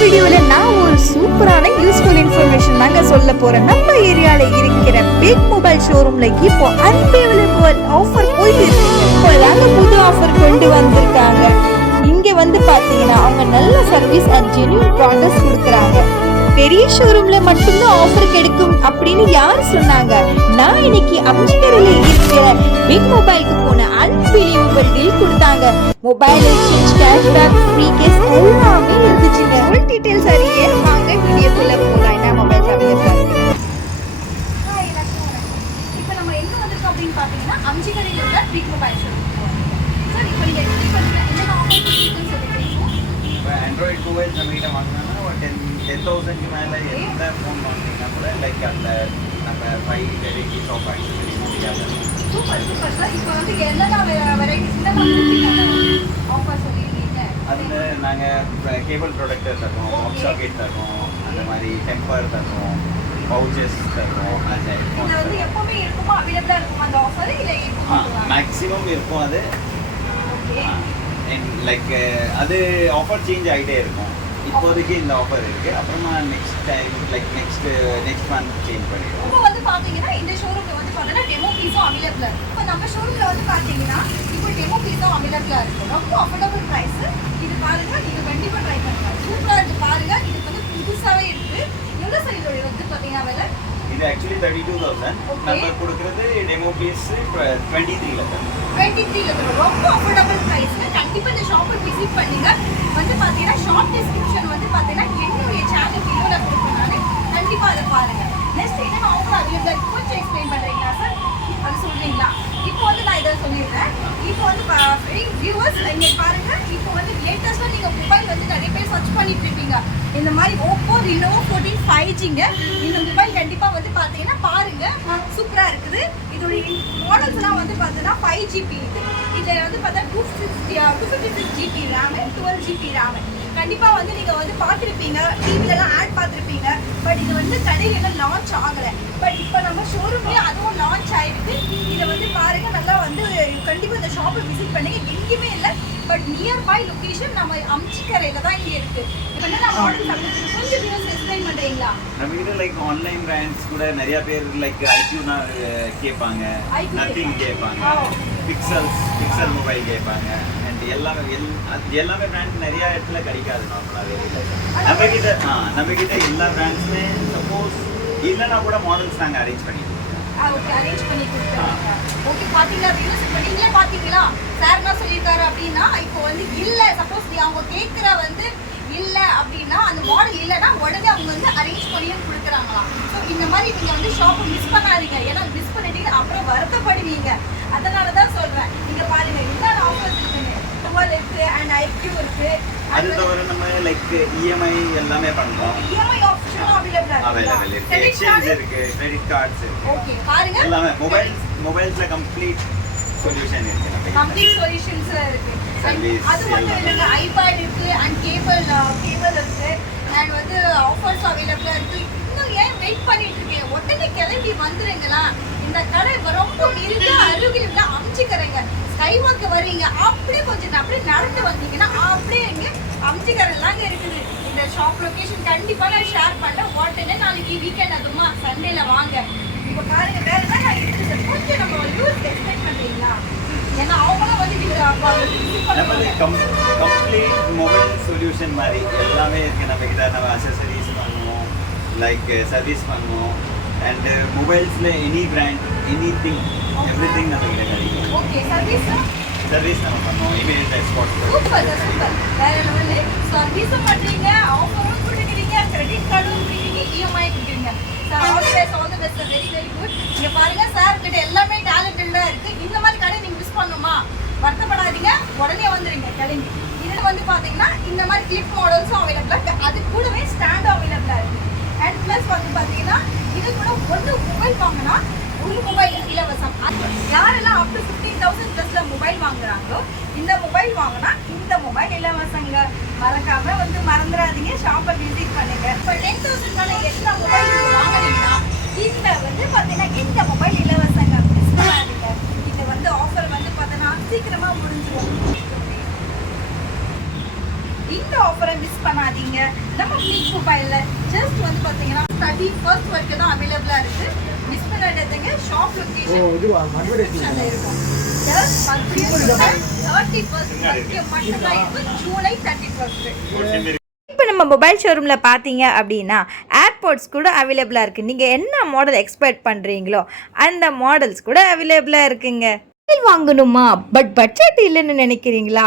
வீடியோவில் நான் ஒரு சூப்பரான யூஸ்ஃபுல் இன்ஃபர்மேஷன் தாங்க சொல்ல போகிறேன் நம்ம ஏரியாவில் இருக்கிற பிக் மொபைல் ஷோரூமில் இப்போ அன்அவைலபிள் ஆஃபர் போயிட்டு இருக்குங்க இப்போ தாங்க புது ஆஃபர் கொண்டு வந்திருக்காங்க. இங்கே வந்து பார்த்தீங்கன்னா அவங்க நல்ல சர்வீஸ் அண்ட் ஜென்யூன் ப்ராடக்ட்ஸ் கொடுக்குறாங்க. பெரிய ஷோரூம்ல மட்டும்தான் ஆஃபர் கிடைக்கும் அப்படின்னு யார் சொன்னாங்க? நான் இன்னைக்கு அம்ஜிகரில் இருக்கிற பிக் மொபைலுக்கு போன அன்பிலீவபிள் டீல் கொடுத்தாங்க. Mobile exchange cashback free case எல்லாமே ஃபுல் டீடைல்ஸ் அறிய வாங்க வீடியோக்குள்ள போலாம். என்ன மொபைல் வணக்கம். இப்போ நம்ம எங்க வந்திருக்கோம் அப்படின்னு பார்த்தீங்கன்னா அம்ஜிகரையில் உள்ள பிக் மொபைல் ஷோரூம் சார் இப்போ நீங்கள் எக்ஸ்பிளைன் பண்ணுங்க? என்ன ஆஃபர் இருக்குன்னு சொல்லி தெரியும்? இப்போ ஆண்ட்ராய்ட் மொபைல் நம்மகிட்ட வாங்கினா ஒரு டென் டென் தௌசண்ட்க்கு மேலே எந்த ஃபோன் வாங்கினீங்கன்னா கூட லைக் அந்த நம்ம ஃபைவ் வெரைட்டிஸ் ஆஃப் ஆக்சசரிஸ் முடியாது சூப்பர் சூப்பர் சார் இப்போ வந்து என்னென்ன அதில் நாங்கள் கேபிள் ப்ரொடக்டர் தரோம் பாக்ஸ் சாக்கெட் தரோம் அந்த மாதிரி டெம்பர் தரோம் பவுச்சஸ் தரோம் அந்த இது வந்து எப்பவுமே இருக்குமா? அவைலபிளாக இருக்குமா அந்த ஆஃபர் இல்லை இருக்குமா மேக்ஸிமம் இருக்கும் அது. லைக் அது ஆஃபர் சேஞ்ச் ஆகிட்டே இருக்கும். இப்போதைக்கு இந்த ஆஃபர் இருக்குது அப்புறமா next time like next next month change பண்ணிடுவோம். இப்போ வந்து பார்த்தீங்கன்னா இந்த ஷோரூமில் வந்து பார்த்தீங்கன்னா டெமோ பீஸும் இருக்குது இப்போ நம்ம ஷோரூமில் வந்து பார்த்தீங்கன்னா இப்போ டெமோ பீஸும் அவைலபிளாக இருக்குது ரொம்ப அஃபோர்டபுள் ப்ரைஸ் இது பாருங்க நீங்கள் கண்டிப்பாக ட்ரை பண்ணுங்க. சூப்பராக இருக்குது பாருங்க. இது வந்து புதுசாகவே இருக்குது எவ்வளோ சார் இதோட வந்து பார்த்தீங்கன்னா விலை? இது ஆக்சுவலி தேர்ட்டி டூ தௌசண்ட். நம்ம கொடுக்குறது டெமோ பீஸ் டுவெண்ட்டி த்ரீல தரும் டுவெண்ட்டி த்ரீல ரொம்ப அஃபோர்டபுள் ப்ரைஸ் கண்டிப்பாக இந்த ஷாப்பை விசிட் பண்ணுங்க. வந்து பார்த்தீங்கன்னா ஷாப் டிஸ்கிரிப்ஷன் வந்து பார்த்தீங்கன்னா என்னுடைய சேனல் கொடுப்பேன் நான் கண்டிப்பாக அதை பாருங்க. நெக்ஸ்ட் என்னென்ன ஆஃபர் அவைலபிளாக இருக்கு கொஞ்சம் எக்ஸ்பிளைன் பண்ணுறீங்களா சார் அது சொல்றீங்களா இப்போ வந்து நான் இதை இப்போ வந்து வியூவர்ஸ் இங்கே பாருங்கள் இப்போ வந்து லேட்டஸ்ட்டாக நீங்கள் மொபைல் வந்து நிறைய பேர் சர்ச் பண்ணிட்டு இருப்பீங்க. இந்த மாதிரி ஓப்போ ரினோ ஃபோர்டீன் ஃபைவ் ஜிங்க இந்த மொபைல் கண்டிப்பாக வந்து பார்த்தீங்கன்னா பாருங்க. சூப்பராக இருக்குது. இதோடைய மாடல்ஸ்லாம் வந்து பார்த்தீங்கன்னா ஃபைவ் ஜிபி இது இதில் வந்து பார்த்தா two sixty two fifty six GB RAM twelve GB RAM கண்டிப்பாக வந்து நீங்கள் வந்து பார்த்துருப்பீங்க. டிவிலலாம் ஆட் பார்த்துருப்பீங்க. பட் இது வந்து கடையில் லான்ச் ஆகலை பட் இப்போ நம்ம ஷோரூம்லேயே அதுவும் லான்ச் ஆயிருக்கு இதை வந்து பாருங்க நல்லா வந்து கண்டிப்பாக இந்த ஷாப்பை விசிட் பண்ணுங்க. எங்கேயுமே இல்லை. பட் நியர்பை லொகேஷன் நம்ம அம்ச்சிக்கரையில் தான் இங்கே இருக்கு. இப்போ என்ன நான் மாடல் கொஞ்சம் வியூஸ் எக்ஸ்பிளைன் பண்ணுறீங்களா நம்ம கிட்ட லைக் ஆன்லைன் பிராண்ட்ஸ் கூட நிறைய பேர் லைக் ஐக்யூனா கேட்பாங்க. நத்திங் கேட்பாங்க. பிக்சல்ஸ் பிக்சல் மொபைல் கேட்பாங்க. அண்ட் எல்லாமே எல் எல்லாமே பிராண்ட் நிறைய இடத்துல கிடைக்காது நார்மலாகவே நம்ம கிட்ட ஆ நம்ம கிட்ட எல்லா பிராண்ட்ஸுமே சப்போஸ் இல்லைன்னா கூட மாடல்ஸ் நாங்கள் அரேஞ்ச் பண்ணிடுவோம். ஓகே அரேஞ்ச் பண்ணி கொடுத்துருக்காங்க ஓகே பார்த்தீங்களா வியூஸ் இப்போ நீங்களே பார்த்தீங்களா சார் என்ன சொல்லியிருக்காரு அப்படின்னா இப்போ வந்து இல்லை சப்போஸ் அவங்க கேட்குற வந்து இல்லை அப்படின்னா அந்த மாடல் இல்லைன்னா உடனே அவங்க வந்து அரேஞ்ச் பண்ணியும் கொடுக்குறாங்களாம். ஸோ இந்த மாதிரி நீங்கள் வந்து ஷாப்பை மிஸ் பண்ணாதீங்க. ஏன்னா மிஸ் பண்ணிட்டீங்க அப்புறம் வருத்தப்படுவீங்க. அதனால தான் சொல்கிறேன் நீங்கள் பாருங்கள் என்னென்ன ஆஃபர்ஸ் இருக்குங்க இருக்குது ஐக்யூ இருக்குது அது தவிர நம்ம லைக் இஎம்ஐ எல்லாமே பண்ணுறோம் இஎம்ஐ ஆப்ஷனும் அவைலபிளாக அவைலபிள் இருக்கு. எக்ஸ்சேஞ்ச் இருக்கு. கிரெடிட் கார்ட்ஸ் இருக்கு. ஓகே பாருங்க. எல்லாமே மொபைல்ஸ் மொபைல்ஸ்ல கம்ப்ளீட் சொல்யூஷன் இருக்கு. கம்ப்ளீட் சொல்யூஷன்ஸ் இருக்கு. அது மட்டும். இல்லைங்க ஐபேட் இருக்கு அண்ட் கேபிள் கேபிள் இருக்கு. அண்ட் வந்து ஆஃபர்ஸ் அவைலபிளா இருக்கு. இன்னும் ஏன் வெயிட் பண்ணிட்டு இருக்கீங்க உடனே கிளம்பி வந்துருங்களா? இந்த கடை ரொம்ப மிக அருகில் அமிச்சுக்கிறேங்க. ஸ்கைவாக்கு வரீங்க அப்படியே கொஞ்சம் அப்படியே நடந்து வந்தீங்கன்னா அப்படியே இங்க அமிச்சுக்கரெல்லாங்க இருக்குது. இந்த ஷாப் லொகேஷன் கண்டிப்பா நான் ஷேர் பண்றேன். உடனே நாளைக்கு வீக்கெண்ட் அதுமா சண்டேல வாங்க. இப்போ பாருங்க வேற என்ன இருக்குது. கொஞ்சம் நம்ம யூஸ் எக்ஸ்பெக்ட் பண்றீங்களா? ஏன்னா அவங்களும் வந்து. கம்ப்ளீட் மொபைல் சொல்யூஷன் மாதிரி எல்லாமே இருக்கு. நம்ம கிட்ட நம்ம அசசரிஸ் பண்ணுவோம் லைக் சர்வீஸ் பண்ணுவோம் அண்ட் மொபைல்ஸ்ல any brand anything everything நம்ம கிட்ட கிடைக்கும் ஓகே சர்வீஸ் சர்வீஸ் நம்ம பண்ணுவோம் எக்ஸ்போர்ட் சூப்பர் சூப்பர் வேற லெவல்ல சர்வீஸும் பண்றீங்க ஆஃபரும் கொடுக்குறீங்க கிரெடிட் கார்டும் கொடுக்குறீங்க இஎம்ஐ கொடுக்குறீங்க sir all the best all the best very very good நீங்க பாருங்க சார் கிட்ட எல்லாமே டேலண்டடா இருக்கு இந்த மாதிரி கடை நீங்க மிஸ் பண்ணுமா வருத்தப்படாதீங்க உடனே வந்துருங்க கிளம்பி இது வந்து பாத்தீங்கன்னா இந்த மாதிரி கிளிப் மாடல்ஸும் அவைலபிளா இருக்கு அது கூடவே ஸ்டாண்டும் அவைலபிளா இருக்கு அண்ட் ப்ளஸ் வந்து பாத்தீங்கன்னா இது கூட ஒன்று மொபைல் வாங்கினா ஒரு மொபைல் இலவசம். அது யாரெல்லாம் அப் டு ஃபிஃப்டீன் தௌசண்ட் ப்ளஸ்ல மொபைல் வாங்குறாங்களோ இந்த மொபைல் வாங்கினா இந்த மொபைல் இலவசங்க. மறக்காம வந்து மறந்துடாதீங்க ஷாப்பை விசிட் பண்ணுங்க. இப்போ டென் தௌசண்ட் மேலே எத்தனை மொபைல் வாங்குறீங்கன்னா வாங்குனீங்கன்னா இந்த வந்து பார்த்தீங்கன்னா இந்த மொபைல் இலவசங்க. மிஸ் பண்ணாதீங்க. இது வந்து ஆஃபர் வந்து பார்த்தீங்கன்னா சீக்கிரமாக முடிஞ்சிடும் இந்த ஆஃபரை மிஸ் பண்ணாதீங்க. நம்ம பீச் மொபைலில் ஜஸ்ட் வந்து பார்த்தீங்கன்னா தேர்ட்டி ஃபர்ஸ்ட் வரைக்கும் தான் அவைலபிளாக இருக்குது ஷாப் லொகேஷன் இப்போ நம்ம மொபைல் ஷோரூமில் பார்த்தீங்க அப்படின்னா ஏர்போர்ட்ஸ் கூட அவைலபிளாக இருக்குது நீங்கள் என்ன மாடல் எக்ஸ்பெக்ட் பண்ணுறீங்களோ அந்த மாடல்ஸ் கூட அவைலபிளாக இருக்குங்க. வாங்கணுமா? பட் பட்ஜெட் இல்லைன்னு நினைக்கிறீங்களா?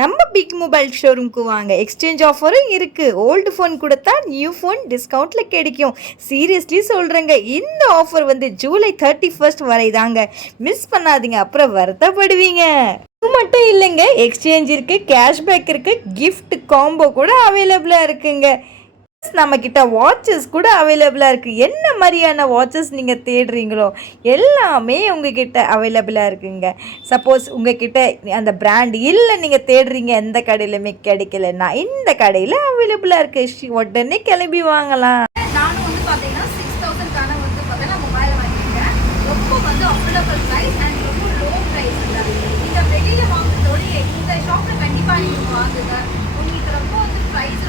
நம்ம பிக் மொபைல் ஷோரூம்க்கு வாங்க. எக்ஸ்சேஞ்ச் ஆஃபரும் இருக்குது ஓல்டு ஃபோன் கொடுத்தா நியூ ஃபோன் டிஸ்கவுண்ட்டில் கிடைக்கும். சீரியஸ்லி சொல்கிறேங்க இந்த ஆஃபர் வந்து ஜூலை தேர்ட்டி ஃபர்ஸ்ட் வரை தாங்க மிஸ் பண்ணாதீங்க அப்புறம் வருத்தப்படுவீங்க. இது மட்டும் இல்லைங்க எக்ஸ்சேஞ்ச் இருக்குது கேஷ்பேக் இருக்குது கிஃப்ட் காம்போ கூட அவைலபிளாக இருக்குங்க. நம்ம கிட்ட வாட்சஸ் கூட அவைலபிளாக இருக்குது என்ன மாதிரியான வாட்சஸ் நீங்கள் தேடுறீங்களோ எல்லாமே உங்ககிட்ட அவைலபிளாக இருக்குங்க. சப்போஸ் உங்ககிட்ட அந்த பிராண்ட் இல்லை நீங்கள் தேடுறீங்க எந்த கடையிலுமே கிடைக்கலன்னா இந்த கடையில் அவைலபிளாக இருக்குது உடனே கிளம்பி வாங்கலாம் நானும் வந்து பாத்தீங்கன்னா சிக்ஸ் தௌசண்ட்கான வந்து பார்த்தீங்கன்னா மொபைல் வாங்கியிருக்கேன் ரொம்ப வந்து அஃபோர்டபுள் ப்ரைஸ் அண்ட் ரொம்ப லோ ப்ரைஸ் இந்த வெளியில வாங்குறதோட இந்த ஷாப்ல கண்டிப்பா நீங்க வாங்குங்க உங்களுக்கு ரொம்ப வந்து ப்ரைஸ்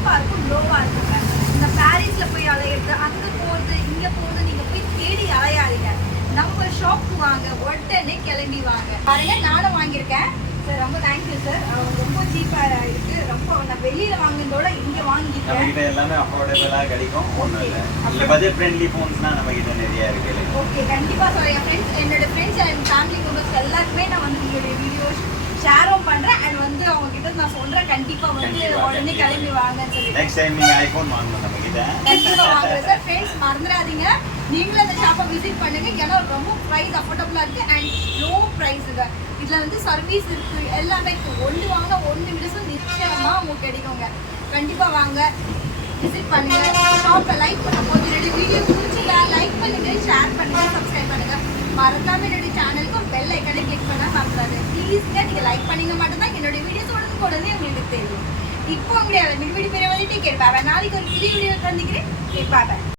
ரொம்ப சீப்பா இருக்கும் லோவா இருக்குங்க. இந்த பாரிஸ்ல போய் அலையிறது அங்க போறது இங்க போறது நீங்க போய் தேடி அலையாதீங்க. நம்ம ஷாப்க்கு வாங்க உடனே கிளம்பி வாங்க. பாருங்க நானும் வாங்கியிருக்கேன். சார் ரொம்ப தேங்க்யூ சார். ரொம்ப சீப்பா இருக்கு. ரொம்ப நான் வெளியில வாங்குறதோட இங்க நம்ம வாங்கிக்கிறேன் கிட்ட எல்லாமே அஃபோர்டபுளாக கிடைக்கும். ஒன்றும் இல்லை. இல்லை பட்ஜெட் ஃப்ரெண்ட்லி ஃபோன்ஸ்னால் நம்ம கிட்ட நிறைய இருக்கு. இல்லைங்க ஓகே கண்டிப்பா சார். என் ஃப்ரெண்ட்ஸ் என்னோட ஃப்ரெண்ட்ஸ் அண்ட் ஃபேமிலி மெம்பர்ஸ் எல்லாருக்குமே நான் வந்து உங்களுடைய வீடியோஸ் ஷேரும் பண்றேன் அண்ட் வந்து அவங்க கிட்ட நான் சொல்றேன் கண்டிப்பா வந்து உடனே. கிளம்பி வாங்கன்னு சொல்லி நெக்ஸ்ட் டைம் நீங்கள் ஐஃபோன் வாங்கணும் நம்ம கிட்ட. கண்டிப்பா வாங்குறேன் சார். ஃப்ரெண்ட்ஸ் மறந்துடாதீங்க. நீங்களும் அந்த ஷாப்பை விசிட் பண்ணுங்க. ஏன்னா ரொம்ப ப்ரைஸ் அஃபோர்டபுளா இருக்கு அண்ட் லோ ப்ரைஸுங்க இதுல வந்து சர்வீஸ் இருக்கு. எல்லாமே ஒன்று வாங்கினா ஒன்று விடுசும் நிச்சயமா உங்களுக்கு கிடைக்குங்க. கண்டிப்பா வாங்க. விசிட் பண்ணுங்க. ஷாப்பை லைக் பண்ணும்போது என்னுடைய வீடியோ பிடிச்சிருந்தா லைக் பண்ணுங்க ஷேர் பண்ணுங்க சப்ஸ்கிரைப் பண்ணுங்க. மறக்காம என்னுடைய சேனலுக்கும் பெல் ஐக்கனை கிளிக் பண்ணா மறந்துடாது ப்ளீஸ்ங்க நீங்க லைக் பண்ணீங்க மட்டும்தான் என்னுடைய வீடியோஸ் உடனே உங்களுக்கு தெரியும். இப்போ உங்களுடைய மின் வீடியோ பெரிய வந்து நாளைக்கு ஒரு புதிய வீடியோ தந்திக்கிறேன் பாபா